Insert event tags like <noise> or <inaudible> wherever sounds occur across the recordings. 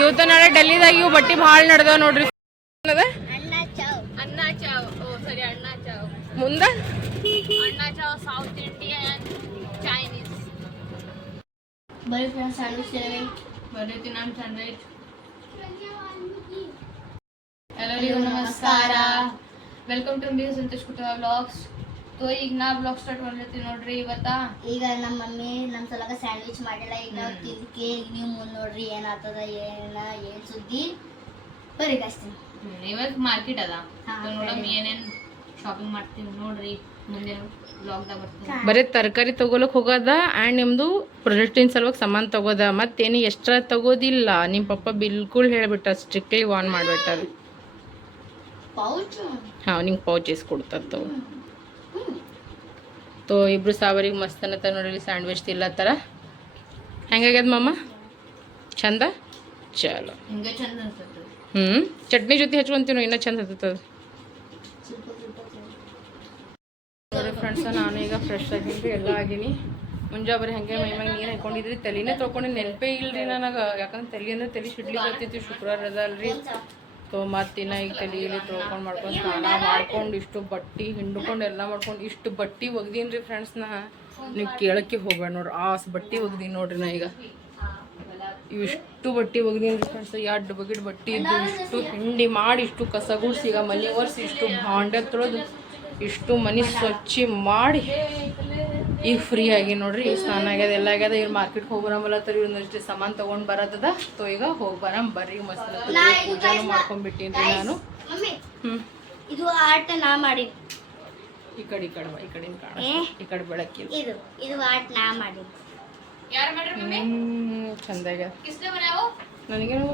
ಇವತ್ತು ನಾಳೆ ಡೆಲ್ಲಿದಾಗ ಇವು ಬಟ್ಟಿ ಭಾಳ ನಡೆದ ನೋಡ್ರಿ. ಅನ್ನ ಚಾವ್. ಓ ಸರಿ ಅಣ್ಣ ಚಾವ್. ಮುಂದ? ಅಣ್ಣ ಚಾವ್ ಸೌತ್ ಇಂಡಿಯನ್ ಚೈನೀಸ್ ಬರೀ ಫ್ರೆಂಡ್ಸ್ ಸ್ಯಾಂಡ್ವಿಚ್ ತಿನ್ನವೆ ಬರೀತಿ ನಾನು ಸ್ಯಾಂಡ್ವಿಚ್ ಎಲ್ಲರಿಗೂ ನಮಸ್ಕಾರ. ವೆಲ್ಕಮ್ ಟು ಬಿ ಸಂತೋಷ್ ಕುಟುಂಬ ಬ್ಲಾಗ್ಸ್ ತೋ ಈಗ ನಾ ಬ್ಲಾಗ್ ಸ್ಟಾರ್ಟ್ ಮಾಡಿರ್ತೀವಿ ನೋಡ್ರಿ ಇವತ್ತ. ಈಗ ನಮ್ಮ ಮಮ್ಮಿ ನಮ್ಮ ಸಲಗ ಸ್ಯಾಂಡ್ವಿಚ್ ಮಾಡಿಲ್ಲ. ಈಗ ನಾವು ತಿಂದಕ್ಕೆ ನೀವು ಮುಂದೆ ನೋಡ್ರಿ ಏನಾಗ್ತದ ಏನ ಏನ್ ಸುದ್ದಿ. ಬರೀ ಕಸ್ತೀನಿ ಇವತ್ತು ಮಾರ್ಕೆಟ್ ಅದ. ನೋಡಮ್ಮ ಏನೇನು ನೋಡಮ್ ಏನೇನ್ ಶಾಪಿಂಗ್ ಮಾಡ್ತೀವಿ ನೋಡ್ರಿ. ಮುಂದೆ ಬರೀ ತರಕಾರಿ ತಗೊಳಕ್ ಹೋಗೋದ ಆ್ಯಂಡ್ ನಿಮ್ಮದು ಪ್ರೊಜೆಕ್ಟಿನ ಸಲುವಾಗಿ ಸಾಮಾನು ತಗೋದ. ಮತ್ತೇನು ಎಕ್ಸ್ಟ್ರಾ ತಗೋದಿಲ್ಲ. ನಿಮ್ಮ ಪಪ್ಪ ಬಿಲ್ಕುಲ್ ಹೇಳ್ಬಿಟ್ಟ ಸ್ಟ್ರಿಕ್ಟ್ಲಿ ವಾರ್ನ್ ಮಾಡ್ಬಿಟ್ಟಾರ. ಪೌಚ್ ಹಾಂ ನಿಂಗೆ ಕೊಡ್ತಾರೆ ತಗೋ. ತೋ ಇಬ್ರು ಸಾವರಿಗೆ ಮಸ್ತ್ ಅನ್ನತ್ತ ನೋಡಿ ಸ್ಯಾಂಡ್ವಿಚ್ ತಿಲ್ಲತ್ತಾರ ಹೆಂಗಾಗ್ಯದ ಮಮ್ಮ ಚಂದ? ಚಲೋ. ಹ್ಞೂ ಚಟ್ನಿ ಜೊತೆ ಹಚ್ಕೊಂತೀವಿ ಇನ್ನೂ ಚಂದ ಹತ್ತದ ನೋಡಿ ಫ್ರೆಂಡ್ಸ ನಾನು ಈಗ ಫ್ರೆಶ್ ಆಗಿದ್ದು ಎಲ್ಲ ಆಗೀನಿ. ಮುಂಜಾಬರಿ ಹಂಗೆ ಮೈ ಮ್ಯಾಗ ನೀರು ಹಾಕೊಂಡಿದ್ರಿ ತಲೆನೇ ತೊಗೊಂಡು ನೆನಪೇ ಇಲ್ರಿ ನನಗೆ. ಯಾಕಂದ್ರೆ ತಲೆ ಅಂದ್ರೆ ತಲೆ ಸಿಡ್ಲಿಕ್ಕೆ ಬರ್ತಿತ್ತು ಶುಕ್ರವಾರ ಅದ ಅಲ್ರಿ. ತೊ ಮತ್ತಿನ್ನ ಈಗ ತಲೆಯಲ್ಲಿ ತೊಳ್ಕೊಂಡು ಮಾಡ್ಕೊಂಡು ಸ್ನಾನ ಮಾಡ್ಕೊಂಡು ಇಷ್ಟು ಬಟ್ಟಿ ಹಿಂಡ್ಕೊಂಡು ಎಲ್ಲ ಮಾಡ್ಕೊಂಡು ಇಷ್ಟು ಬಟ್ಟಿ ಒಗ್ದೀನಿ ರೀ ಫ್ರೆಂಡ್ಸ್ನ ನೀವು ಕೇಳಕ್ಕೆ ಹೋಗ್ಬೇಡ ನೋಡ್ರಿ, ಆಸ್ ಬಟ್ಟಿ ಒಗ್ದೀನಿ ನೋಡ್ರಿ ನಾ ಈಗ. ಇಷ್ಟು ಬಟ್ಟಿ ಒಗ್ದೀನಿ ರೀ ಫ್ರೆಂಡ್ಸ್ ಎರಡು ಬಕೆಟ್ ಬಟ್ಟಿ ಇದ್ದು ಇಷ್ಟು ಹಿಂಡಿ ಮಾಡಿ ಇಷ್ಟು ಕಸ ಗುಡ್ಸಿ ಈಗ ಮನೆ ಒರೆಸಿ ಇಷ್ಟು ಭಾಂಡೆ ತೊಳೆದು ಇಷ್ಟು ಮನೆ ಸ್ವಚ್ಛ ಮಾಡಿ ಈಗ ಫ್ರೀ ಆಗಿ ನೋಡ್ರಿ ಈಗ ಸ್ನಾನ ಆಗ್ಯದ ಎಲ್ಲ ಆಗ್ಯದ ಮಾರ್ಕೆಟ್ ಮಾರ್ಕೆಟ್ಗೆ ಹೋಗಿ ಬರಮಲ್ಲತ್ತರಿ ಇವ್ರನ್ನಷ್ಟು ಸಾಮಾನು ತೊಗೊಂಡು ಬರತ್ತದ ತೋ ಈಗ ಹೋಗಿ ಬರಂ ಬರ್ರಿ ಮಸ್ತ್ ಪೂಜಾನು ಮಾಡ್ಕೊಂಡ್ಬಿಟ್ಟೀನಿ ನಾನು. ಇದು ಆಟ ನಾ ಮಾಡಿ ಈ ಕಡೆ ಈ ಕಡೆ ಈ ಕಡೆ ಈ ಕಡೆ ಬೆಳಕಿ ಇದು ಇದು ಆಟ ನಾ ಮಾಡಿ ಚಂದಾಗ ನನಗೇನು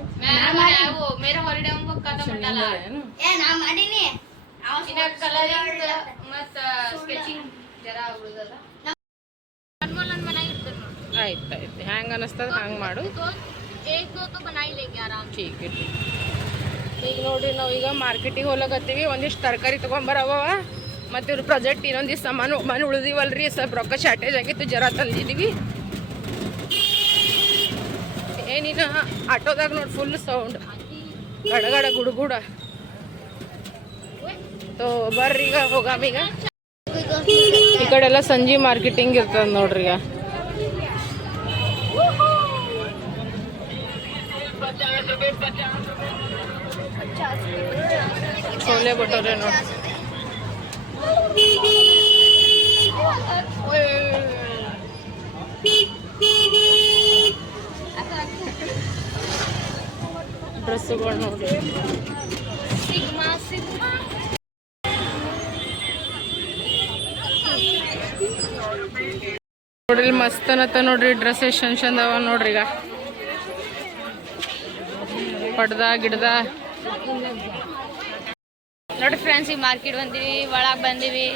ಆಯ್ತು ಆಯ್ತು ಹ್ಯಾಂಗೆ ಅನ್ನಿಸ್ತದೆ ಹಂಗೆ ಮಾಡು. ಈಗ ನೋಡಿ ನಾವು ಈಗ ಮಾರ್ಕೆಟಿಗೆ ಹೋಗ್ಲಕತ್ತೀವಿ. ಒಂದಿಷ್ಟು ತರಕಾರಿ ತೊಗೊಂಬರವ. ಮತ್ತು ಇವ್ರ ಪ್ರಾಜೆಕ್ಟ್ ಇನ್ನೊಂದಿಷ್ಟು ಸಾಮಾನು ಮನೆ ಉಳಿದಿವಲ್ರಿ. ಸ್ವಲ್ಪ ರೊಕ್ಕ ಶಾರ್ಟೇಜ್ ಆಗಿತ್ತು ಜರ ತಂದಿದ್ದೀವಿ ಏನಿನ ಆಟೋದಾಗ ನೋಡಿ ಫುಲ್ ಸೌಂಡ್ ಗಡಗಡ ಗುಡುಗುಡ ತೋ ಬರ್ರಿ ಈಗ ಹೋಗಾಮೀಗ ಈ ಕಡೆ ಎಲ್ಲ ಸಂಜೆ ಮಾರ್ಕೆಟಿಂಗ್ ಇರ್ತದೆ ನೋಡ್ರಿ ಈಗ. छोले भटूरे ನೋಡಿ ಡ್ರೆಸ್ಸುಗಳು ನೋಡಿ सिग्मा सिग्मा ನೋಡ್ರಿ, ಮಸ್ತ್ ಅನ್ನತ್ತ ನೋಡ್ರಿ ಡ್ರೆಸ್ ಎಷ್ಟು ಚಂದ್ ಚಂದ ಅವ ನೋಡ್ರಿ ಈಗ. ಪಡ್ದ, ಗಿಡದ. ನೋಡ್ರಿ ಫ್ರೆಂಡ್ಸ್ ಈಗ ಮಾರ್ಕೆಟ್ ಬಂದೀವಿ, ಒಳಗೆ ಬಂದೀವಿ.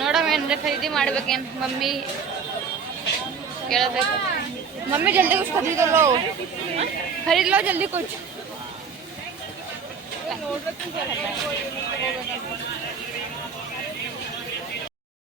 ನೋಡೋಣ ಏನ್ರಿ ಖರೀದಿ ಮಾಡ್ಬೇಕೇನು, ಮಮ್ಮಿ? ಕೇಳಬೇಕು ಮಮ್ಮಿ ಜಲ್ದಿ ಕುಚ್ ಖರೀದಲ್ಲೋ ಜಲ್ದಿ ಕುಚ್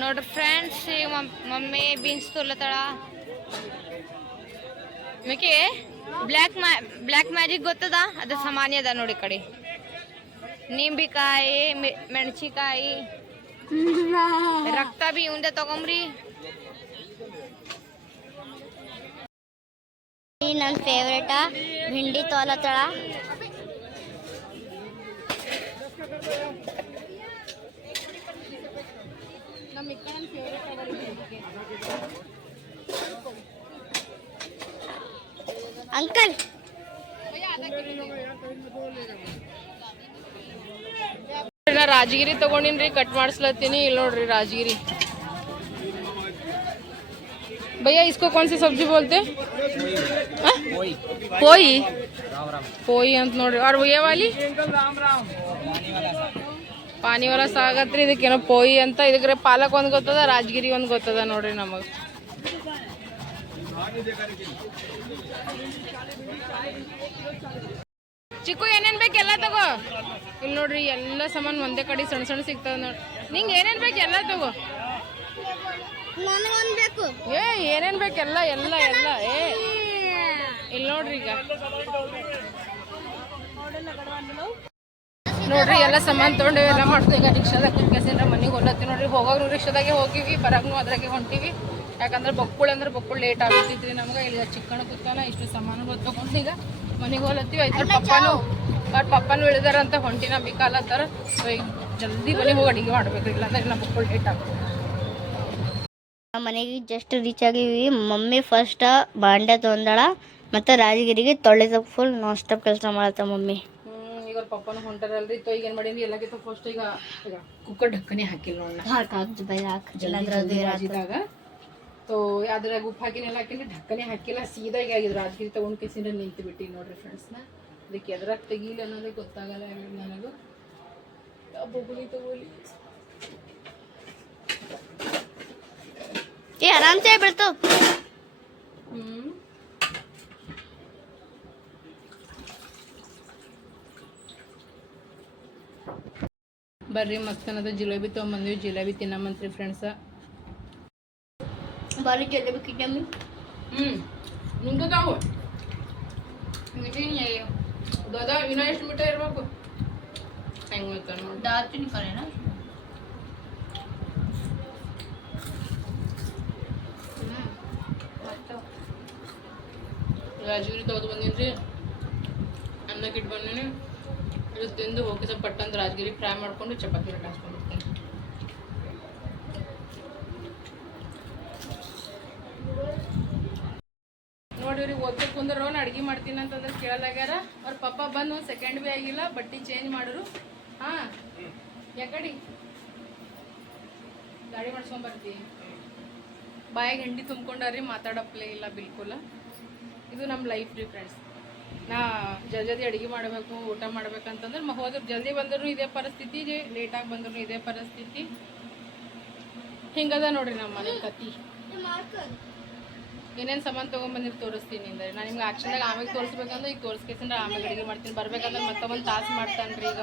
ನೋಡ್ರಿ ಫ್ರೆಂಡ್ಸ್ ಈಗ ಮಮ್ಮಿ ಬೀನ್ಸ್ ತೋಲತ್ತಳ ಮಿಕೆ ಬ್ಲ್ಯಾಕ್ ಮ್ಯಾ ಬ್ಲ್ಯಾಕ್ ಮ್ಯಾಜಿಕ್ ಗೊತ್ತದ? ಅದು ಸಾಮಾನ್ಯ ಅದ ನೋಡಿ ಕಡೆ. ನಿಂಬಿಕಾಯಿ ಮೆಣಸಿಕಾಯಿ. <laughs> ರಕ್ತ ಬಿ ಉಂಡ ತಗೊಂಬ್ರಿ. ನನ್ನ ಫೇವ್ರೇಟ ಭಿಂಡಿ ತೋಲತಳ ಅಂಕಲ್ ನಾ ರಾಜಗಿರಿ ತಗೊಂಡಿನ್ರಿ ಕಟ್ ಮಾಡಿಸ್ಲತ್ತೀನಿ ಇಲ್ಲಿ ನೋಡ್ರಿ ರಾಜಗಿರಿ भैया इसको कौन सी सब्जी बोलते हैं हाँ? पोई ಪೋಯಿ ಅಂತ ನೋಡ್ರಿ ಅವ್ರು ಏ ವಾಲಿ ಪಾನಿವಾಲ ಸಾಗತ್ರಿ ಇದಕ್ಕೇನೋ ಪೋಯಿ ಅಂತ. ಇದಕ್ಕೆ ಪಾಲಕ್ ಒಂದು ಗೊತ್ತದ ರಾಜಗಿರಿ ಒಂದು ಗೊತ್ತದ ನೋಡ್ರಿ ನಮಗೆ. ಚಿಕ್ಕು ಏನೇನ್ ಬೇಕು ಎಲ್ಲ ತಗೋ. ಇಲ್ಲಿ ನೋಡ್ರಿ ಎಲ್ಲ ಸಾಮಾನು ಒಂದೇ ಕಡೆ ಸಣ್ಣ ಸಣ್ಣ ಸಿಗ್ತದ ನೋಡ್ರಿ ನಿಂಗೆ ಏನೇನ್ ಬೇಕು ಎಲ್ಲ ತಗೋ. ಏ ಏನೇನ್ ಬೇಕೆಲ್ಲ ಎಲ್ಲ ಎಲ್ಲ ಎಲ್ಲ. ಏ ಇಲ್ಲಿ ನೋಡ್ರಿ ಈಗ. ನೋಡ್ರಿ ಎಲ್ಲ ಸಾಮಾನು ತೊಗೊಂಡು ಎಲ್ಲ ಮಾಡ್ತೀವಿ. ಈಗ ರಿಕ್ಷಾದಾಗ ಕುಂತ್ಕೇಸಿಂದ್ರೆ ಮನೆಗೆ ಹೋಲತ್ತಿ ನೋಡ್ರಿ ಹೋಗೋರು ರಿಕ್ಷಾದಾಗೆ ಹೋಗಿವಿ ಬರಾಗ್ನು ಅದ್ರಾಗೆ ಹೊಂಟಿವಿ. ಯಾಕಂದ್ರೆ ಬಕ್ಕುಳ್ ಅಂದ್ರೆ ಬಕ್ಕುಳ್ ಲೇಟ್ ಆಗುತ್ತಿದ್ರಿ ನಮ್ಗೆ. ಇಲ್ಲಿ ಚಿಕ್ಕಣ ಕುತ್ತಾನ ಇಷ್ಟು ಸಾಮಾನು ತಗೊಂಡು ಈಗ ಮನೆಗೆ ಹೋಲತ್ತೀವಿ. ಆಯ್ತು ಪಪ್ಪಾನು ಅವ್ರ ಪಪ್ಪನು ಇಳಿದಾರ ಅಂತ ಹೊಂಟಿನ ಬೇಕಾಲತ್ತಾರ ಜಲ್ದಿ ಮನೆಗೆ ಹೋಗಿ ಅಡಿಗೆ ಮಾಡ್ಬೇಕು. ಇಲ್ಲಾಂದ್ರೆ ನಮ್ಮ ಬಕ್ಕುಳು ಲೇಟ್ ಆಗ್ತದೆ ನಮ್ಮ ಮನೆಗೆ ಜಸ್ಟ್ ರೀಚ್ ಆಗಿವಿ. ಮಮ್ಮಿ ಫಸ್ಟ್ ಬಾಂಡೆ ತೊಂದಳ ಮತ್ತು ರಾಜಗಿರಿಗೆ ತೊಳೆದ ಫುಲ್ ನಾನ್ ಸ್ಟಾಪ್ ಕೆಲಸ ಮಾಡತ್ತ ಮಮ್ಮಿ. ಪಪ್ಪನು ಹೊಂಟಾರಲ್ರಿ ತೋ ಈಗ ಏನ್ ಮಾಡೀನಿ ಎಲ್ಲಕ್ಕಿಂತ ಫಸ್ಟ್ ಈಗ ಈಗ ಕುಕ್ಕರ್ ಢಕ್ಕನೆ ಹಾಕಿಲ್ಲ ನೋಡ ಹಾಕ್ ಹಾಕ್ ಬೈ ಹಾಕ್ ರಾಜಿದಾಗ ತೋ ಅದ್ರಾಗ ಉಪ್ಪು ಹಾಕಿನ ಎಲ್ಲ ಹಾಕಿನಿ ಢಕ್ಕನೆ ಹಾಕಿಲ್ಲ ಸೀದಾ ಈಗ ಇದು ರಾಜಗಿರಿ ತಗೊಂಡ್ ಕಿಸಿಂದ ನಿಂತು ಬಿಟ್ಟಿ ನೋಡ್ರಿ ಫ್ರೆಂಡ್ಸ್ನ ಅದಕ್ಕೆ ಎದ್ರಾಗ ತೆಗೀಲಿ ಅನ್ನೋದೇ ಗೊತ್ತಾಗಲ್ಲ ಇವಾಗ ನನಗೂ ಬೊಗುಲಿ ತಗೋಲಿ ಏ ಆರಾಮ್ಸೆ ಬೀಳ್ತು ಬರ್ರಿ ಮಸ್ತ್ ಅನ್ನೋದು ಜಿಲೇಬಿ ತೊಗೊಂಬಂದ್ವಿ ಜಿಲೇಬಿ ತಿನ್ನಮಂತ್ರಿ ಫ್ರೆಂಡ್ಸ ಬಾರಿ ಜಲೇಬಿ ಕಿಟಮಿ ಹ್ಮ್ ನಿಂದು ತಾವು. ದಾದಾ ಇನ್ನ ಎಷ್ಟು ಮಿಠ ಇರ್ಬೇಕು? ಹೆಂಗ್ ಗೊತ್ತ ನೋಡಿ. ದಾಲ್ಚಿನಿ ಕರೆನಾ ರಾಜಗಿರಿ ತೆಗೆದು ಬಂದೀನಿ ಅನ್ನಕ್ಕೆ ಇಟ್ಟು ಬಂದೀನಿ ಇದು ತಿಂದು ಹೋಗಿ ಸ್ವಲ್ಪ ಪಟ್ಟಂದು ರಾಜಗಿರಿ ಫ್ರೈ ಮಾಡ್ಕೊಂಡು ಚಪಾತಿ ರೊಟ್ಟಿ ಹಾಸ್ಕೊಂಡಿರ್ತೀನಿ ನೋಡಿ ಇವ್ರಿಗೆ ಓದ್ಬೇಕು ಕುಂದ್ರ ಅಡ್ಗೆ ಮಾಡ್ತೀನಿ ಅಂತಂದ್ರೆ ಕೇಳಲಾಗ್ಯಾರ ಅವ್ರ ಪಪ್ಪ ಬಂದು ಒಂದು ಸೆಕೆಂಡ್ ಬಿ ಆಗಿಲ್ಲ, ಬಟ್ಟೆ ಚೇಂಜ್ ಮಾಡಿದ್ರು. ಹಾ? ಯಾಕಡಿ? ಗಾಡಿ ಮಾಡ್ಸ್ಕೊಂಡ್ ಬರ್ತಿ. ಬಾಯಾಗ ಹಿಂಡಿ ತುಂಬ್ಕೊಂಡಾರಿ ಮಾತಾಡಪ್ಲೇ ಇಲ್ಲ ಬಿಲ್ಕುಲ್. ಇದು ನಮ್ಮ ಲೈಫ್ ರೀ ಫ್ರೆಂಡ್ಸ್ ನಾ ಜಲ್ದಿ ಜಲ್ದಿ ಅಡುಗೆ ಮಾಡಬೇಕು, ಊಟ ಮಾಡ್ಬೇಕಂತಂದ್ರೆ ಮ ಹೋದ್ರೆ ಜಲ್ದಿ ಬಂದ್ರು ಇದೇ ಪರಿಸ್ಥಿತಿ ಲೇಟಾಗಿ ಬಂದ್ರು ಇದೇ ಪರಿಸ್ಥಿತಿ. ಹಿಂಗದ ನೋಡ್ರಿ ನಮ್ಮ ಮನೆ ಕತಿ. ಏನೇನು ಸಾಮಾನು ತೊಗೊಂಬಂದಿರಿ ತೋರಿಸ್ತೀನಿ ಅಂದ್ರೆ ನಾನು ನಿಮ್ಗೆ ಆಕ್ಷನ್ದಾಗ ಆಮೇಲೆ ತೋರಿಸ್ಬೇಕಂದ್ರೆ ಈಗ ತೋರಿಸ್ಕೇಸಂದ್ರೆ ಆಮೇಲೆ ಅಡುಗೆ ಮಾಡ್ತೀನಿ. ಬರ್ಬೇಕಂದ್ರೆ ಮತ್ತೆ ತಾಸು ಮಾಡ್ತಾನ್ರಿ ಈಗ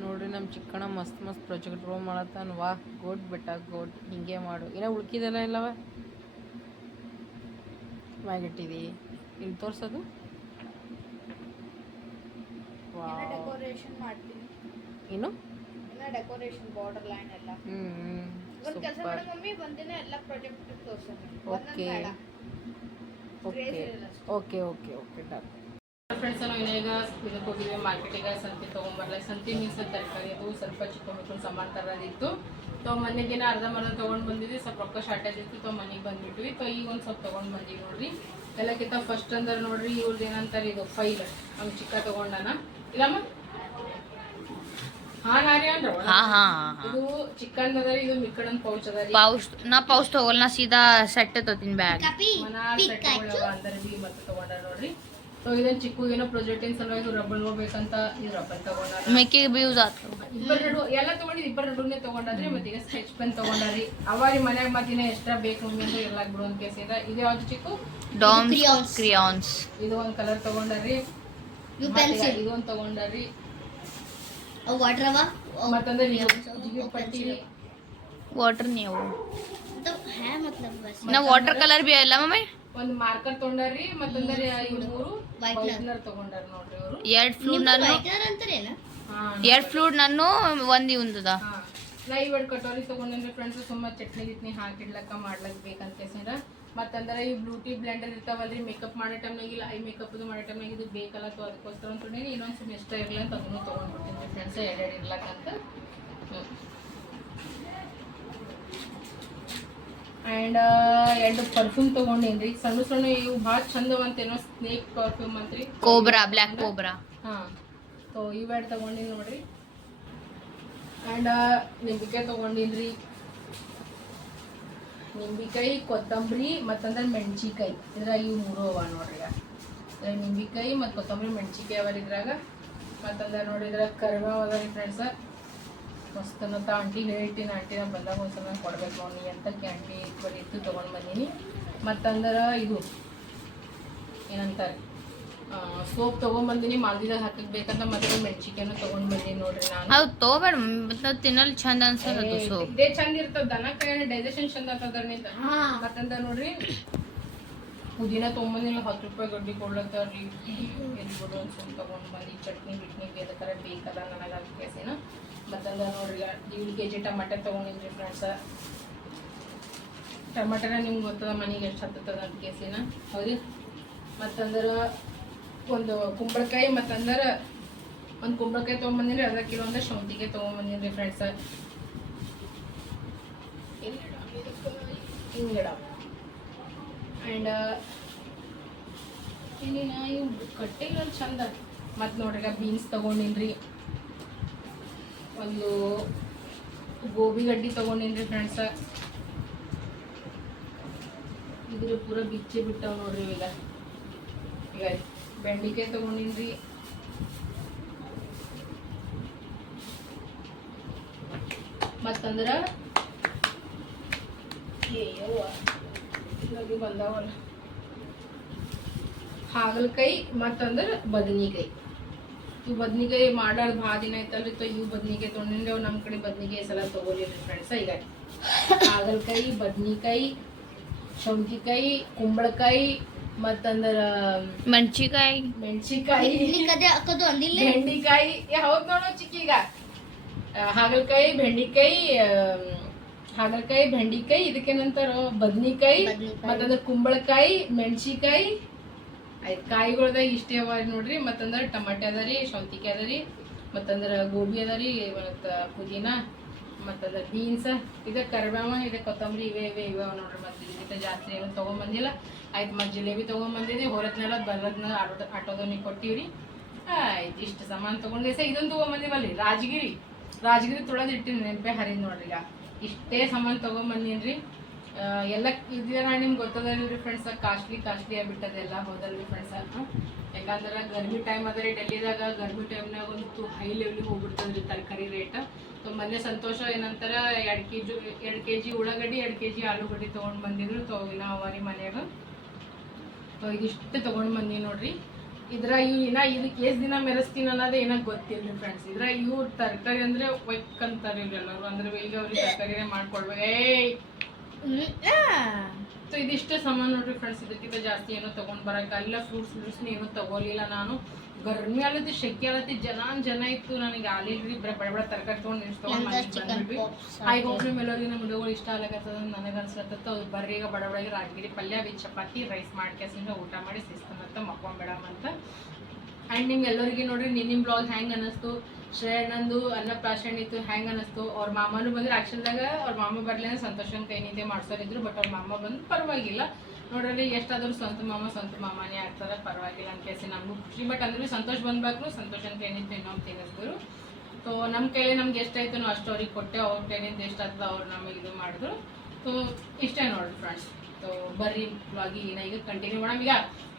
ನೋಡ್ರಿ ನಮ್ಮ ಚಿಕ್ಕಣ್ಣ ಮಸ್ತ್ ಮಸ್ತ್ ಪ್ರಾಜೆಕ್ಟ್ ರೋ ಮಾಡತ್ತಾನ. ವಾ ಗೋಡ್ ಬೆಟ್ಟ ಗೋಡ್ ಹಿಂಗೆ ಮಾಡು. ಏನೋ ಉಳ್ಕಿದಲ್ಲ ಇಲ್ಲವ? ಮ್ಯಾಗಿಟ್ಟಿದಿ ಇಲ್ಲಿ ತೋರಿಸೋದು? ಡೆಕೋರೇಷನ್ ಮಾಡ್ತೀನಿ. ಏನು ಡೆಕೋರೇಷನ್ ಬಾರ್ಡರ್ ಲೈನ್ ಎಲ್ಲ. ಹ್ಞೂ ಒಂದ್ ಕೆಲಸ ಮಾಡಿ ಮಮ್ಮಿ ಒಂದಿನ ಎಲ್ಲ project ತೋರ್ಸೋಣ okay. Okay. Okay okay okay done. Friends ನಾವು ಈಗ ಇದಕ್ಕೆ ಹೋಗಿದ್ವಿ ಮಾರ್ಕೆಟಿಗೆ ಸಂತಿ ತೊಗೊಂಬರಲ್ಲ ಸಂತಿ ಮೀನ್ಸ್ ತರಕಾರಿ ಅದು ಸ್ವಲ್ಪ ಚಿಕ್ಕ ಮಕ್ಕಳು ಸಾಮಾನು ತರೋದಿತ್ತು. ತೊ ಮನೆಗೆ ಅರ್ಧ ಮರ್ಧ ತೊಗೊಂಡು ಬಂದಿದ್ವಿ. ಸ್ವಲ್ಪ ರೊಕ್ಕ ಶಾರ್ಟೇಜ್ ಇತ್ತು ತೊ ಮನೆಗೆ ಬಂದ್ಬಿಟ್ವಿ. ತೊ ಈಗ ಒಂದು ಸ್ವಲ್ಪ ತೊಗೊಂಡು ಬಂದಿವಿ ನೋಡ್ರಿ. ಎಲ್ಲಕ್ಕಿಂತ ಫಸ್ಟ್ ಅಂದ್ರೆ ನೋಡ್ರಿ ಇವ್ರದ್ದು ಏನಂತಾರೆ ಇದು ಫೈಲ್ ಅವ್ನು ಚಿಕ್ಕ ತಗೊಂಡನ. ಇಲ್ಲಮ್ಮ? ಹಾ ನಾರಿ ಅಂದ್ರ ಹಾ ಹಾ ಇದು ಚಿಕನ್ ಅದ ಇದು ಮಿಕ್ಕಡನ್ ಪೌಚ್ ಅದ ಪೌಚ್ ನಾ ಪೌಚ್ ನಾ ಸೀದಾ ಸೆಟ್ ತಗೋತೀನಿ ಬ್ಯಾಗ್ ಮನಾರ್ ಸೆಟ್ ಅಂದರ ಮತ್ತೆ ತಗೊಂಡ ನೋಡ್ರಿ. ಸೊ ಇದನ್ನ ಚಿಕ್ಕಗೇನೋ ಪ್ರೊಜೆಕ್ಟಿನ ಸಲುವಾಗಿ ರಬ್ಬರ್ ಹೋಗ್ಬೇಕಂತ ಈ ರಬ್ಬರ್ ತಗೊಂಡಾರ ಮೆಕ್ಕಿಗೆ ಬೀವ್ಸ್ ಆತು ಇಬ್ಬರು ಎಲ್ಲ ತಗೊಂಡಿದ್ದು ಇಬ್ಬರಡುನೇ ತಗೊಂಡಾದ್ರೆ ಮತ್ತೆ ಈಗ ಸ್ಕೆಚ್ ಪೆನ್ ತಗೊಂಡಾರಿ. ಅವಾಗ ಮನ್ಯಾಗ ಮತ್ತಿನ ಎಕ್ಸ್ಟ್ರಾ ಬೇಕು ಅಂತ ಎಲ್ಲ ಬಿಡೋ ಒಂದು ಕೇಸ್ ಇದೆ. ಇದು ಯಾವ್ದು ಚಿಕ್ಕು ಡಾಮ್ ಕ್ರಿಯಾನ್ಸ್ ಇದು ಒಂದು ಕಲರ್ ತಗೊಂಡಾರಿ. ಇದು ಒಂದು ತಗೊಂಡಾರಿ. ವಾಟರ್ ಮತ್ತಂದ್ರೆ ಜಿಗಿಯು ಪಟ್ಟಿರಿ ವಾಟರ್ ನೀವು ನಾ ವಾಟರ್ ಕಲರ್ ಬಿ ಅಲ್ಲ ಮಮ್ಮಿ ಒಂದು ಮಾರ್ಕರ್ ತಗೊಂಡಾರಿ ಮತ್ತಂದ್ರೆ ಇವು ಮೂರು Whitener. ವೈಟ್ನರ್ ತಗೊಂಡಾರ ನೋಡ್ರಿ ಅವರು. ಎರಡ್ ಫ್ಲೂಡ್ ನಾನು ಎರಡ್ ಫ್ಲೂಡ್ ನಾನು ಒಂದು ಇವಂದದ. ಲೈವ್ ಇವಾಗ ಕಟೋರಿ ತಗೊಂಡ್ರೆ ಫ್ರೆಂಡ್ಸ್ ಸುಮ್ಮ ಚಟ್ನಿ ಗಿಟ್ನಿ ಹಾಕಿಡ್ಲಕ್ಕ ಮಾಡ್ಲಕ್ ಬೇಕಂತ ಕೇಸಿಂದ್ರ ಮತ್ತಂದ್ರೆ ಈ ಬ್ಲೂಟಿ ಬ್ಲೆಂಡರ್ ಇರ್ತಾವಲ್ರಿ ಮೇಕಪ್ ಮಾಡೋ ಟೈಮ್ನಾಗ ಇಲ್ಲ ಐ ಮೇಕಪ್ ಮಾಡೋ ಟೈಮ್ನಾಗ ಇದು ಬೇಕಲ್ಲ ಸೊ ಅದಕ್ಕೋಸ್ಕರ ಅಂತ ಇನ್ನೊಂದು ಸುಮ್ಮನೆ ಇಷ್ಟ ಇರಲಿ ಅಂತ ಅದನ್ನು ತೊಗೊಂಡ್ಬಿಡ್ತೀನಿ ಫ್ರೆಂಡ್ಸ್ ಎರಡೆರಡು ಇರ್ಲಕ್ಕಂತ. ಆ್ಯಂಡ್ ಎರಡು ಪರ್ಫ್ಯೂಮ್ ತೊಗೊಂಡೇನ್ರಿ? ಸಣ್ಣ ಸಣ್ಣ ಇವು ಭಾಳ ಚಂದವಂತ ಅಂತೇನೋ ಸ್ನೇಕ್ ಪರ್ಫ್ಯೂಮ್ ಅಂತ್ರಿ. ಕೋಬ್ರಾ ಬ್ಲ್ಯಾಕ್ ಕೋಬ್ರಾ ಹಾಂ. ಸೊ ಇವೆರಡು ತೊಗೊಂಡಿನಿ ನೋಡ್ರಿ. ಆ್ಯಂಡ್ ನಿಂಬಿಕಾಯಿ ತಗೊಂಡಿನ್ರಿ. ನಿಂಬಿಕಾಯಿ ಕೊತ್ತಂಬರಿ ಮತ್ತಂದ್ರೆ ಮೆಣಸಿಕಾಯಿ. ಇದ್ರಾಗ ಇವು ಮೂರು ಅವ ನೋಡ್ರಿ ನಿಂಬಿಕಾಯಿ ಮತ್ತು ಕೊತ್ತಂಬರಿ ಮೆಣಸಿಕಾಯಿ ಅವ ಇದ್ರಾಗ. ಮತ್ತಂದ್ರೆ ನೋಡಿದ್ರೆ ಕರಿಬೇವು ಅದ ರೀ ಫ್ರೆಂಡ್ಸ ಮಸ್ತ್ ಮತ್ತು ಆಂಟಿ ಹೇಳಿಟ್ಟಿನ ಆಂಟಿನ ಬಂದಾಗ ಒಂದ್ಸಲ ಕೊಡ್ಬೇಕು ನೋಡಿ ಅಂತ ಆಂಟಿ ಬರೀ ಇತ್ತು ತೊಗೊಂಡು ಬಂದೀನಿ. ಮತ್ತಂದ್ರೆ ಇದು ಏನಂತಾರೆ? ಸೋಪ್ ತೊಗೊಂಬಂದಿನಿ ಮಾಲ್ದಿದಾಗ ಹಾಕಕ್ಕೆ ಬೇಕಂತ ಮತ್ತೆ ಮೆಣಸಿಕಾಯನ್ನು ತೊಗೊಂಡು ಬಂದೀನಿ ನೋಡ್ರಿ ನಾನು. ಅದು ತಗೋಬೇಡ ಮತ್ತೆ ತಿನ್ನಲ್ ಚಂದ ಅನ್ಸಲ್ಲ ಅದು ಸೋಪ್. ಇದೇ ಚಂದ ಇರ್ತದ ದನ ಕೈಯಲ್ಲಿ ಡೈಜೆಷನ್ ಚಂದ ಆಗ್ತದ ಹಾ. ಮತ್ತಂದ ನೋಡ್ರಿ ಪುದೀನ ತೊಗೊಂಬಂದಿಲ್ಲ ಹತ್ತು ರೂಪಾಯಿ ಗಡ್ಡಿ ಕೊಡ್ಲತ್ತಾರ್ರಿ ಎಲ್ಲಿ ಬಿಡು ಒಂದು ಸುಮ್ ತೊಗೊಂಡು ಬಂದು ಚಟ್ನಿ ಬಿಟ್ನಿ ಬೇಕರ ಬೇಕಲ್ಲ ನನಗೆ ಅದಕ್ಕೆ ಮತ್ತಂದ ನೋಡ್ರಿ ಏಳು ಕೆ ಜಿ ಟಮಾಟೆ ತೊಗೊಂಡಿನ್ರಿ ಫ್ರೆಂಡ್ಸ ಟಮಾಟರ ನಿಮ್ಗೆ ಗೊತ್ತದ, ಮನೆಗೆ ಎಷ್ಟು ಹತ್ತದ ಅಂತ ಕೇಸಿನ? ಹೌದು ಮತ್ತಂದ್ರೆ ಒಂದು ಕುಂಬಳಕಾಯಿ, ಮತ್ತಂದ್ರೆ ಒಂದು ಕುಂಬಳಕಾಯಿ ತೊಗೊಂಬಂದಿನಿ ಅರ್ಧ ಕಿಲೋ ಅಂದ್ರೆ ಶೌಂತಿಗೆ ತೊಗೊಂಬಂದಿನಿ ಫ್ರೆಂಡ್ಸ ಹಿಂಗಡ ಆ್ಯಂಡ್ ಇಲ್ಲಿನ ಇವು ಕಟ್ಟಿಲ್ಲ ಚಂದ. ಮತ್ತು ನೋಡ್ರಿ ಬೀನ್ಸ್ ತೊಗೊಂಡಿನ್ರಿ. ಒಂದು ಗೋಬಿ ಗಡ್ಡಿ ತೊಗೊಂಡಿನ್ರಿ ಫ್ರೆಂಡ್ಸ ಇದ್ರ ಪೂರ ಬಿಚ್ಚಿ ಬಿಟ್ಟವ್ ನೋಡ್ರಿ ಈಗ ಈಗ ಬೆಂಡಿಕಾಯಿ ತೊಗೊಂಡಿನ್ರಿ. ಮತ್ತಂದ್ರ ಬಂದಾವಲ್ಲ. ಹಾಗಲಕಾಯಿ ಮತ್ತಂದ್ರೆ ಬದನಿಕಾಯಿ. ಇವು ಬದ್ನಿಕಾಯಿ ಮಾಡೋದು ಭಾಳ ದಿನ ಐತಲ್ರಿ ತೊ ಇವು ಬದ್ನಿಕಾಯಿ ತೊಗೊಂಡಿನ್ರಿ ಅವು ನಮ್ಮ ಕಡೆ ಬದ್ನಿಕಾಯಿ ಸಲ ತೊಗೊಲಿಲ್ಲ ಫ್ರೆಂಡ್ಸ ಈಗ ಹಾಗಲಕಾಯಿ ಬದ್ನಿಕಾಯಿ ಶೌಂಠಿಕಾಯಿ ಕುಂಬಳಕಾಯಿ ಮತ್ತಂದ್ರ ಮೆಣಸಿಕಾಯಿ ಮೆಣಸಿಕಾಯಿ ಬೆಂಡಿಕಾಯಿ ಹೌದ್ ಚಿಕ್ಕ ಚಿಕ್ಕೀಗ ಹಾಗಲ್ಕಾಯಿ ಬೆಂಡಿಕಾಯಿ ಹಾಗಲ್ಕಾಯಿ ಹಾಗಲಕಾಯಿ ಬೆಂಡಿಕಾಯಿ ಇದಕ್ಕೇನಂತಾರ ಬದ್ನಿಕಾಯಿ ಬದ್ನಿಕಾಯಿ. ಮತ್ತಂದ್ರ ಕುಂಬಳಕಾಯಿ ಮೆಣಸಿಕಾಯಿ ಆಯ್ತು ಕಾಯಿಗಳ್ದಾಗ ಇಷ್ಟೇ ಅವ ನೋಡ್ರಿ ಮತ್ತಂದ್ರೆ ಟಮಾಟೆ ಅದ ರೀ ಸೌತಿಕಾಯಿ ಅದ ರೀ ಮತ್ತಂದ್ರೆ ಗೋಬಿ ಅದ ರೀ ಮತ್ತು ಪುದೀನ ಮತ್ತಂದ್ರೆ ಬೀನ್ಸ್ ಇದು ಕರಿಬೇವ ಇದು ಕೊತ್ತಂಬರಿ ಇವೇ ಇವೇ ಇವೆ ನೋಡ್ರಿ ಮತ್ತು ಇದಕ್ಕೆ ಜಾಸ್ತಿ ಏನು ತೊಗೊಂಬಂದಿಲ್ಲ. ಆಯ್ತು ಮತ್ತು ಜಿಲೇಬಿ ತೊಗೊಂಬಂದಿದ್ದೆ ಹೊರತ್ನೆಲ್ಲ ಬರೋದ್ನ ಆಟೋ ಆಟೋದವ್ನಿಗೆ ರೀ ಆಯ್ತು ಇಷ್ಟು ಸಾಮಾನು ತೊಗೊಂಡಿದೆ ಸಹ ಇದೊಂದು ತೊಗೊಂಬಂದಿವಲ್ರಿ ರಾಜಗಿರಿ. ರಾಜಗಿರಿ ತುಳದ್ ಇಟ್ಟಿನಿ ನೆನಪೆ ಹರಿದ್ ನೋಡ್ರಿ ಈಗ. ಇಷ್ಟೇ ಸಾಮಾನು ತೊಗೊಂಬಂದೀನಿ ಆ, ಎಲ್ಲ ಇದೆಲ್ಲ ನಿಮ್ಗೆ ಗೊತ್ತದಲ್ರಿ ಫ್ರೆಂಡ್ಸ್ ಕಾಸ್ಟ್ಲಿ ಕಾಸ್ಟ್ಲಿ ಆಗ್ಬಿಟ್ಟದೆಲ್ಲ ಹೋದಲ್ರಿ ಫ್ರೆಂಡ್ಸ್ ಯಾಕಂದ್ರೆ ಗರ್ಮಿ ಟೈಮ್ ಅದ ರೀ ಡೆಲ್ಲಿದಾಗ ಗರ್ಮಿ ಟೈಮ್ನಾಗ ಒಂದು ಹೈ ಲೆವೆಲಿಗೆ ಹೋಗ್ಬಿಡ್ತದ್ರಿ ತರಕಾರಿ ರೇಟ್ ಸೊ ಮೊನ್ನೆ ಸಂತೋಷ ಏನಂತಾರ, ಎರಡು ಕೆ ಜಿ ಎರಡು ಕೆ ಜಿ ಉಳ್ಳಾಗಡ್ಡಿ, ಎರಡು ಕೆ ಜಿ ಆಲೂಗಡ್ಡಿ ತೊಗೊಂಡು ಬಂದಿದ್ರು ತೊಗಿನ ಅವರಿ ಮನೆಯಾಗ. ಇದಿಷ್ಟು ತೊಗೊಂಡು ಬಂದೀನಿ ನೋಡ್ರಿ. ಇದ್ರ ಇವು ಇನ್ನ ಇದಕ್ಕೆ ಎಷ್ಟು ದಿನ ಮೆರೆಸ್ತೀನಿ ಅನ್ನೋದು ಏನೋ ಗೊತ್ತಿಲ್ಲ ಫ್ರೆಂಡ್ಸ್ ಇದ್ರ ಇವ್ರು ತರಕಾರಿ ಅಂದ್ರೆ ಅಂತಾರೆ ಇವ್ರೆಲ್ಲರೂ. ಅಂದ್ರೆ ಈಗ ಅವ್ರಿಗೆ ತರಕಾರಿನೇ ಮಾಡ್ಕೊಡ್ಬೇಕು ಏಯ್! ಸೊ ಇದಿಷ್ಟೇ ಸಾಮಾನು ನೋಡ್ರಿ ಫ್ರೆಂಡ್ಸ್ ಇದಕ್ಕಿಂತ ಜಾಸ್ತಿ ಏನೋ ತಗೊಂಡ್ ಬರಕ ಎಲ್ಲ ಫ್ರೂಟ್ಸ್ ಫ್ರೂಟ್ಸ್ನ ಏನೂ ತಗೋಲಿಲ್ಲ ನಾನು. ಗರ್ಮಿ ಆಲತ್ತಿ ಶೆಕೆ ಆಲತ್ತಿ ಜನ ಜನ ಇತ್ತು. ನನಗೆ ಆಲಿಲ್ರಿ ಬಡ ಬಡ ಬಡ ತರಕಾರಿ ತೊಗೊಂಡು ನಿಲ್ಸ್ ತೊಗೊಂಡ್ ಮನೆಗೆ ಬಂದ್ಬಿಟ್ವಿ ಐ ಹೋಪ್ ನಿಮ್ ಎಲ್ಲರಿಗೂ ನಮ್ಮ ಹುಡುಗರು ಇಷ್ಟ ಆಗತ್ತದ ನನಗೆ ಅನ್ಸತ್ತ ಅವ್ರು ಬರ್ರಿ ಈಗ ಬಡ ಬಡಗಿ ರಾಜಗಿರಿ ಪಲ್ಯ ವಿತ್ ಚಪಾತಿ ರೈಸ್ ಮಾಡ್ಕ್ಯಾಸಿಂದ ಊಟ ಮಾಡಿ ಶಿಸ್ತಂತ ಮಕ್ಕೊಂಬೇಡಮಂತ ಆ್ಯಂಡ್ ನಿಮ್ಗೆ ಎಲ್ಲರಿಗೆ ನೋಡ್ರಿ ನಿನ್ನ ಬ್ಲಾಗ್ ಹೆಂಗೆ ಅನ್ನಿಸ್ತು? ಶ್ರೇಯಣ್ಣಂದು ಅನ್ನಪ್ರಾಶನ ಇತ್ತು ಹೆಂಗೆ ಅನ್ನಿಸ್ತು, ಅವ್ರ ಮಾಮನು ಬಂದ್ರೆ. ಆ್ಯಕ್ಷನ್ದಾಗ ಅವ್ರ ಮಾಮ ಬರ್ಲಿ ಅಂದ್ರೆ ಸಂತೋಷನ್ ಕೈ ನಿಂತೆ ಮಾಡ್ಸೋರಿದ್ರು ಬಟ್ ಅವ್ರ ಮಾಮ ಬಂದು ಪರವಾಗಿಲ್ಲ. ನೋಡ್ರಿ ಎಷ್ಟಾದ್ರು ಸ್ವಂತ ಮಾಮ, ಸ್ವಂತ ಮಾಮನೇ ಆಗ್ತದ ಪರವಾಗಿಲ್ಲ ಅಂತ ಕೇಸಿ ನಮಗೂ ಖುಷಿ. ಬಟ್ ಅಂದ್ರೆ ಸಂತೋಷ ಬಂದ್ಬೇಕು ಸಂತೋಷನ ಕೈ ನಿಂತು ಇನ್ನೊಂದು ತಿನ್ನಿಸಿದ್ರು ಸೊ ನಮ್ಮ ಕೈಲಿ ನಮ್ಗೆ ಎಷ್ಟಾಯ್ತು ನಾವು ಅಷ್ಟು ಅವ್ರಿಗೆ ಕೊಟ್ಟೆ, ಅವ್ರ ಕೈನಿಂದ ಎಷ್ಟಾಗ್ತದೆ ಅವ್ರು ನಮಗೆ ಇದು ಮಾಡಿದ್ರು. ಸೊ ಇಷ್ಟೇ ನೋಡ್ರಿ ಫ್ರೆಂಡ್ಸ್ ಸೊ ಬರ್ರಿ ಬ್ಲಾಗಿ ಈಗ ಕಂಟಿನ್ಯೂ ಮಾಡೋಣ. ಈಗ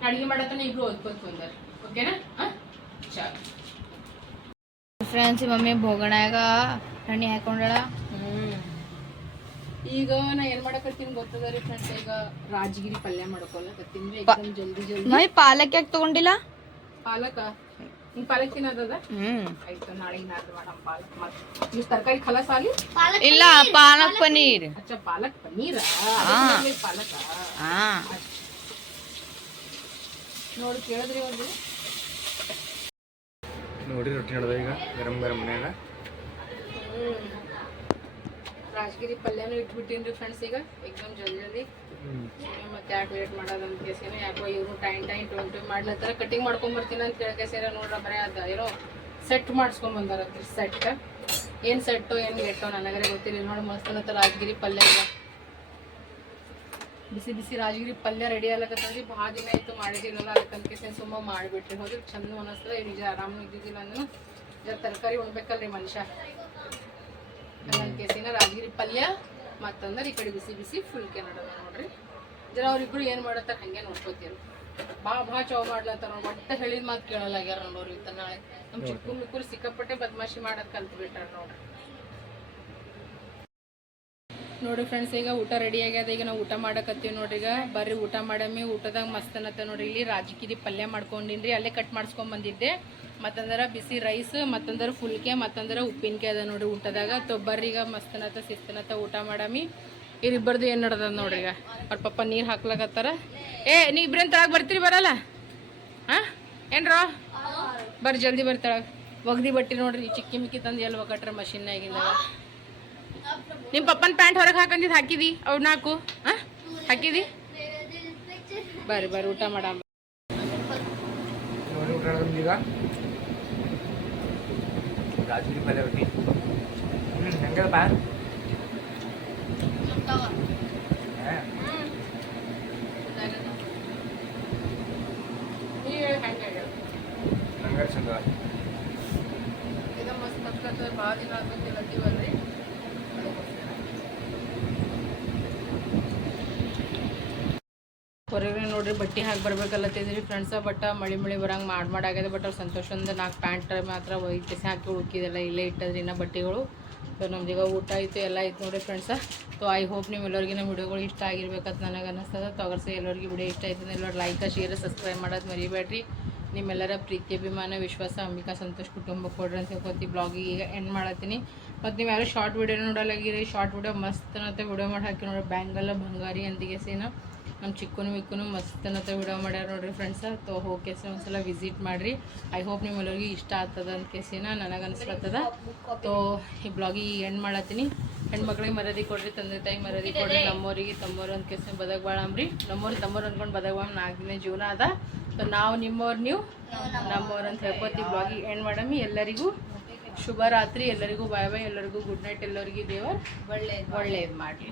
ಅಡುಗೆ ಮಾಡತ್ತಾನೆ ಇಬ್ರು ಓದ್ಕೋತ ಬಂದಾರ ಓಕೆನಾ ಹಾಂ? ಚಾಲು. ಫ್ರೆಂಡ್ಸ್ ಮಮ್ಮಿ ಬೋಗಣ್ಯಾಗ ಹಣ್ಣಿ ಹಾಕೊಂಡಳ. ಈಗ ನಾ ಏನ್ ಮಾಡಕತ್ತೀನಿ ಗೊತ್ತದ ರೀ ಫ್ರೆಂಡ್ಸ್ ಈಗ ರಾಜಗಿರಿ ಪಲ್ಯ ಮಾಡ್ಕೊಳಕತ್ತೀನಿ ಎಕ್ದಮ್ ಜಲ್ದಿ ಜಲ್ದಿ. ಮಮ್ಮಿ ಪಾಲಕ್ ಯಾಕೆ ತಗೊಂಡಿಲ್ಲ? ಪಾಲಕ? ನಿಂಗೆ ಪಾಲಕ್ ತಿನ್ನೋದದ ಹ್ಮ್. ಆಯ್ತು ನಾಳೆ ನಾಳೆ ಮಾಡಮ್ ಪಾಲಕ್ ಮತ್ತೆ ನೀವು ತರಕಾರಿ ಖಲಾಸ್ ಆಲಿ ಇಲ್ಲ ಪಾಲಕ್ ಪನೀರ್ ಅಚ್ಚ ಪಾಲಕ್ ಪನ್ನೀರ? ಪಾಲಕ? ನೋಡಿ ಕೇಳಿದ್ರಿ ಒಂದು ನೋಡಿ ರೊಟ್ಟಿ ನಡೆದ ಈಗ ಗರಂ ಗರಂ ಮನ್ಯಾಗ. ರಾಜಗಿರಿ ಪಲ್ಯನೂ ಇಟ್ಬಿಟ್ಟಿನ್ರಿ ಫ್ರೆಂಡ್ಸ್ ಈಗ ಎಕ್ದಮ್ ಜಲ್ದಿ ಜಲ್ದಿ ಮತ್ತೆ ಯಾಕೆ ಲೇಟ್ ಮಾಡೋದು ಅಂತ ಕೇಸಿನ ಯಾಕೋ ಇವರು ಟೈಮ್ ಟೈಮ್ ಟೈಮ್ ಟೈಮ್ ಮಾಡ್ಲತ್ತಾರ ಕಟಿಂಗ್ ಮಾಡ್ಕೊಂಬರ್ತೀನಿ ಅಂತ ಕೇಳಕ್ಕೆ ಸೇರ ನೋಡ್ರ ಬರೀ ಅದ ಏನೋ ಸೆಟ್ ಮಾಡಿಸ್ಕೊಂಡ್ ಬಂದಾರ ಸೆಟ್ ಏನ್ ಸೆಟ್ಟು ಏನ್ ಗೆಟ್ಟೋ ನನಗರೆ ಗೊತ್ತಿಲ್ಲ ನೋಡಿ ಮಸ್ತ್ ಅನ್ನತ್ತ ರಾಜಗಿರಿ ಪಲ್ಯ ಈಗ. ಬಿಸಿ ಬಿಸಿ ರಾಜಗಿರಿ ಪಲ್ಯ ರೆಡಿ ಆಗ್ಲಕತ್ತಂದ್ರಿ ಭಾಳ ದಿನ ಆಯ್ತು ಮಾಡಿದಿರಲ್ಲ ಅದಕ್ಕಂತ ಕೇಸಿನ ಸುಮ್ಮ ಮಾಡಿಬಿಟ್ರಿ. ಹೋದ್ರೆ ಚಂದ ಅನಿಸ್ತದೆ ನಿಜ ಆರಾಮ ಇದ್ದಿದ್ದಿಲ್ಲ ಅಂದ್ರೆ ಜರ ತರಕಾರಿ ಉಣ್ಬೇಕಲ್ರಿ ಮನುಷ್ಯ. ಅನ್ಕೇಸಿನ ಕೇಸಿನ ರಾಜಗಿರಿ ಪಲ್ಯ, ಮತ್ತಂದ್ರೆ ಈ ಕಡೆ ಬಿಸಿ ಬಿಸಿ ಫುಲ್ಕೆ ನೋಡೋದ ನೋಡ್ರಿ. ಜರ ಅವ್ರಿಬ್ರು ಏನು ಮಾಡತ್ತಾರ ಹಂಗೆ ನೋಡ್ಕೋತೀರಿ. ಭಾಳ ಭಾಳ ಚೌ ಮಾಡ್ಲತ್ತಾರ ನೋಡಿ ಮತ್ತೆ ಹೇಳಿದ ಮಾತು ಆಗ್ಯಾರ ನೋಡ್ರಿ ನಾಳೆ. ನಮ್ಮ ಚಿಕ್ಕ ಮಿಕ್ಕೂರು ಸಿಕ್ಕಾಪಟ್ಟೆ ಬದ್ಮಾಶಿ ಮಾಡೋದು ಕಲ್ತು ಬಿಟ್ಟಾರ ನೋಡ್ರಿ. ನೋಡ್ರಿ ಫ್ರೆಂಡ್ಸ್ ಈಗ ಊಟ ರೆಡಿ ಆಗ್ಯದ. ಈಗ ನಾವು ಊಟ ಮಾಡಕತ್ತೀವಿ ನೋಡ್ರಿ. ಈಗ ಬರ್ರಿ ಊಟ ಮಾಡಮ್ಮಿ ಊಟದಾಗ ಮಸ್ತ್ ಅನ್ನತ್ತ ನೋಡ್ರಿ. ಇಲ್ಲಿ ರಾಜಕೀಯ ಪಲ್ಯ ಮಾಡ್ಕೊಂಡಿನ್ರಿ. ಅಲ್ಲೇ ಕಟ್ ಮಾಡ್ಸ್ಕೊಂಡ್ ಬಂದಿದ್ದೆ. ಮತ್ತಂದ್ರೆ ಬಿಸಿ ರೈಸ್ ಮತ್ತಂದ್ರೆ ಫುಲ್ಕೆ ಮತ್ತಂದ್ರೆ ಉಪ್ಪಿನಕಾಯಿ ಅದ ನೋಡ್ರಿ ಊಟದಾಗ. ತೊ ಬರ್ರಿ ಈಗ ಮಸ್ತ್ ಅನ್ನತ್ತ ಶಿಸ್ತನತ್ತ ಊಟ ಮಾಡಮ್ಮಿ ಇವ್ರಿಬ್ಬರದು ಏನು ನಡ್ದದ ನೋಡ್ರಿ ಈಗ? ಅವ್ರ ಪಪ್ಪ ನೀರು ಹಾಕ್ಲಕತ್ತಾರ. ಏ ನೀ ಇಬ್ರೇನ್ ತಳಗೆ ಬರ್ತೀರಿ ಬರಲ್ಲ? ಹಾಂ ಏನ್ರ? ಬರ್ರಿ ಜಲ್ದಿ ಬರ್ತಾಳ ಒಗ್ದಿ ಬಟ್ಟಿ ನೋಡ್ರಿ, ಚಿಕ್ಕಿ ಮಿಕ್ಕಿ ತಂದು ಎಲ್ಲಿ ಮಷಿನ್ ಮಷಿನ್ನಾಗಿಂದಾಗ ನಿಮ್ಮ ಪಪ್ಪನ ಪ್ಯಾಂಟ್ ಹೊರಗೆ ಹಾಕಂದಿದ್ದು ಹಾಕಿದಿ? ಅವ್ ನಾಲ್ಕು ಹಾಂ ಹಾಕಿದಿ? ಬರ್ರಿ ಬರ್ರಿ ಊಟ ಮಾಡಮ್ಮ ನೋಡಿ ಊಟ ಈಗ ರಾಜಗಿರಿ ಪಲ್ಯ ರೊಟ್ಟಿ ಹ್ಞೂ ಹೆಂಗದಪ್ಪ? ಹಾಂ. ನಂಗೆ ಚಂದ ಇದು ಮಸ್ತ್ ಆಗ್ತದೆ ಭಾಳ ದಿನ ಆದ್ಮೇಲೆ ಹೊರಗೆ ನೋಡ್ರಿ, ಬಟ್ಟೆ ಹಾಕಿ ಬರ್ಬೇಕಲ್ಲತ್ತಿದ್ರಿ ಫ್ರೆಂಡ್ಸ ಬಟ್ ಮಳಿ ಮಳಿ ಬರಂಗೆ ಮಾಡಿ ಮಾಡಾಗ್ಯದ ಬಟ್ ಅವ್ರು ಸಂತೋಷದಿಂದ ನಾಲ್ಕು ಪ್ಯಾಂಟ್ ಮಾತ್ರ ಒಯ್ತು ಹಾಕಿ ಉಳ್ಕಿದೆಲ್ಲ ಇಲ್ಲೇ ಇಟ್ಟದ್ರಿ ಇನ್ನ ಬಟ್ಟೆಗಳು. ಸೊ ನಮ್ದೀಗ ಊಟ ಆಯಿತು, ಎಲ್ಲ ಆಯ್ತು ನೋಡ್ರಿ ಫ್ರೆಂಡ್ಸ ಸೊ ಐ ಹೋಪ್ ನಿಮ್ಮೆಲ್ಲರಿಗೆ ನಮ್ಮ ವಿಡಿಯೋಗಳು ಇಷ್ಟ ಆಗಿರ್ಬೇಕಂತ ನನಗೆ ಅನ್ನಿಸ್ತದೆ ತೊಗರ್ಸಿ ಎಲ್ಲರಿಗೆ ವಿಡಿಯೋ ಇಷ್ಟ ಆಯ್ತು ಎಲ್ಲರೂ ಲೈಕ್ ಶೇರ್ ಸಬ್ಸ್ಕ್ರೈಬ್ ಮಾಡೋದು ಮರಿಬೇಡ್ರಿ. ನಿಮ್ಮೆಲ್ಲರ ಪ್ರೀತಿ, ಅಭಿಮಾನ, ವಿಶ್ವಾಸ, ಅಂಬಿಕಾ, ಸಂತೋಷ್ ಕುಟುಂಬ ಕೊಡ್ರಿ ಅಂತ ಹೇಳ್ಕೊತಿ ಬ್ಲಾಗಿಗೆ ಈಗ ಎಂಡ್ ಮಾಡತ್ತೀನಿ. ಮತ್ತು ನೀವು ಯಾರು ಶಾರ್ಟ್ ವಿಡಿಯೋ ನೋಡಲಾಗಿರಿ ಶಾರ್ಟ್ ವಿಡಿಯೋ ಮಸ್ತ್ ಅಂತ ವಿಡಿಯೋ ಮಾಡಿ ಹಾಕಿ ನೋಡ್ರಿ. ಬ್ಯಾಂಗಲ್ಲ ಬಂಗಾರಿ ಅಂತಿಗೆ ಸೇನ. ನಮ್ಮ ಚಿಕ್ಕನು ಮಿಕ್ಕನು ಮಸ್ತ್ ಅನ್ನತ್ತೆ ವಿಡಿಯೋ ಮಾಡ್ಯಾರ ನೋಡ್ರಿ ಫ್ರೆಂಡ್ಸ ತೋ ಹೋಗ್ಕೆಸಿ ಒಂದ್ಸಲ ವಿಸಿಟ್ ಮಾಡಿರಿ. ಐ ಹೋಪ್ ನಿಮ್ಮೆಲ್ಲರಿಗೂ ಇಷ್ಟ ಆಗ್ತದ ಅಂತ ಕೇಸಿನ ನನಗೆ ಅನಿಸ್ಲತ್ತದ ತೋ ಈ ಬ್ಲಾಗಿಗೆ ಎಂಡ್ ಮಾಡತ್ತೀನಿ ಹೆಣ್ಮಕ್ಳಿಗೆ ಮರದಿ ಕೊಡ್ರಿ, ತಂದೆ ತಾಯಿ ಮರ್ಯಾದೆ ಕೊಡ್ರಿ, ನಮ್ಮೋರಿಗೆ ತಮ್ಮೋರು ಅಂತ ಕೇಸಿನ ಬದಕ್ ಬಾಳಂಬ್ರಿ ನಮ್ಮೋರು ತಮ್ಮೋರು ಅಂದ್ಕೊಂಡು ಬದಕ್ ಬಾಳ ನಾಲ್ಕು ದಿನ ಜೀವನ ಅದ. ಸೊ ನಾವು ನಿಮ್ಮವ್ರು ನೀವು ನಮ್ಮವ್ರು ಅಂತ ಹೇಳ್ಕೊತೀವಿ ಬ್ಲಾಗಿಗೆ ಎಂಡ್ ಮಾಡಮ್ಮಿ ಎಲ್ಲರಿಗೂ ಶುಭ ರಾತ್ರಿ. ಎಲ್ಲರಿಗೂ ಬಾಯ್ ಬಾಯ್ ಎಲ್ಲರಿಗೂ ಗುಡ್ ನೈಟ್ ಎಲ್ಲರಿಗೂ ದೇವರು ಒಳ್ಳೆಯದು ಒಳ್ಳೆಯದು ಮಾಡಲಿ.